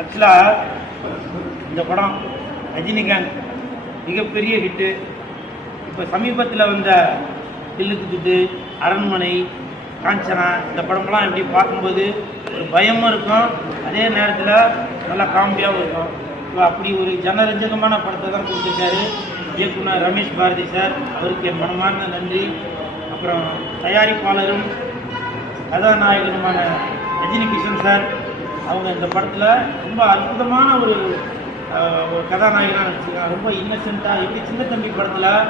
ஆக்சுவலா இந்த படம் ரஜினிகாந்த் மிகப்பெரிய ஹிட்டு இப்போ சமீபத்தில் வந்த தில்லுக்கு திட்டு அரண்மனை காஞ்சனா இந்த படமெல்லாம் எப்படி பார்க்கும்போது ஒரு பயமும் இருக்கும். அதே நேரத்தில் நல்லா காமெடியாகவும் இருக்கும். இப்போ அப்படி ஒரு ஜனரஞ்சகமான படத்தை தான் கொடுத்துருக்காரு. இயக்குனர் ரமேஷ் பாரதி சார் அவருக்கு என் மனமார்ந்த நன்றி. அப்புறம் தயாரிப்பாளரும் கதாநாயகனுமான ரஜினி கிஷன் சார் அவங்க இந்த படத்தில் ரொம்ப அற்புதமான ஒரு ஒரு கதாநாயகனாக நடிச்சிருக்காங்க. ரொம்ப இன்னசென்ட்டாக எப்படி சின்ன தம்பி படத்தில்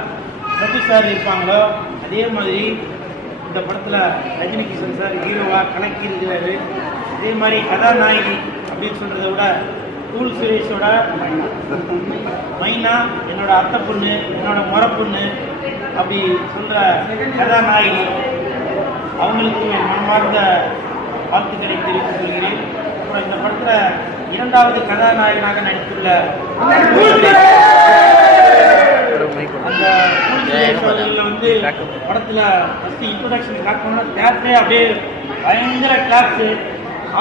பிரபு சார் இருப்பாங்களோ அதே மாதிரி இந்த படத்தில் ரஜினி கிஷன் சார் ஹீரோவாக கலக்கியிருக்கிறாரு அதே மாதிரி கதாநாயகி அப்படின்னு சொல்கிறத விட கூல் சுரேஷோட மைனா என்னோட அத்தை பொண்ணு என்னோட முறை பொண்ணு அப்படி சொல்கிற கதாநாயகி. அவங்களுக்கு மனமார்ந்த வாழ்த்துக்களை தெரிவித்துக் கொள்கிறேன். அப்புறம் இந்த படத்தில் இரண்டாவது கதாநாயகனாக நடித்துள்ள அந்த வந்து படத்தில் ஃபஸ்ட்டு இன்ட்ரொடக்ஷன் காட்டணும்னா தேட்டரே அப்படியே பயங்கர கிளாஸு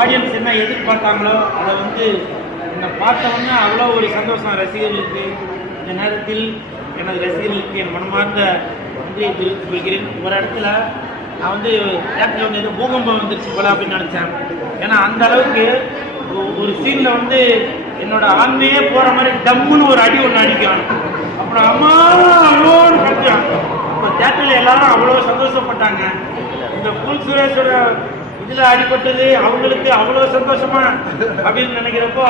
ஆடியன்ஸ் என்ன எதிர்பார்த்தாங்களோ அதை வந்து என்னை பார்த்தவொன்னே அவ்வளோ ஒரு சந்தோஷம். ரசிகர்களுக்கு இந்த நேரத்தில் எனது ரசிகர்களுக்கு என் மனமார்ந்த நன்றியை தெரிவித்துக் கொள்கிறேன். ஒரு இடத்துல நான் வந்து தேட்டரில் வந்து எதுவும் பூகம்பம் வந்துருச்சு போல அப்படின்னு நினச்சேன். ஏன்னா அந்த அளவுக்கு ஒரு சீனில் வந்து என்னோட ஆண்மையே போகிற மாதிரி டம்முன்னு ஒரு அடி ஒன்று அடிக்கும். அப்புறம் அம்மா அவ்வளோன்னு கத்துறான் இப்போ தேட்டரில் எல்லாரும் அவ்வளோ சந்தோஷப்பட்டாங்க. இந்த புல் சுரேஸ்வர இதில் அடிபட்டது அவங்களுக்கு அவ்வளோ சந்தோஷமா அப்படின்னு நினைக்கிறப்போ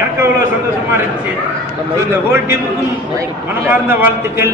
எனக்கு அவ்வளோ சந்தோஷமா இருந்துச்சு. இந்த ஹோல் டீமுக்கும் மனமார்ந்த வாழ்த்துக்கள்.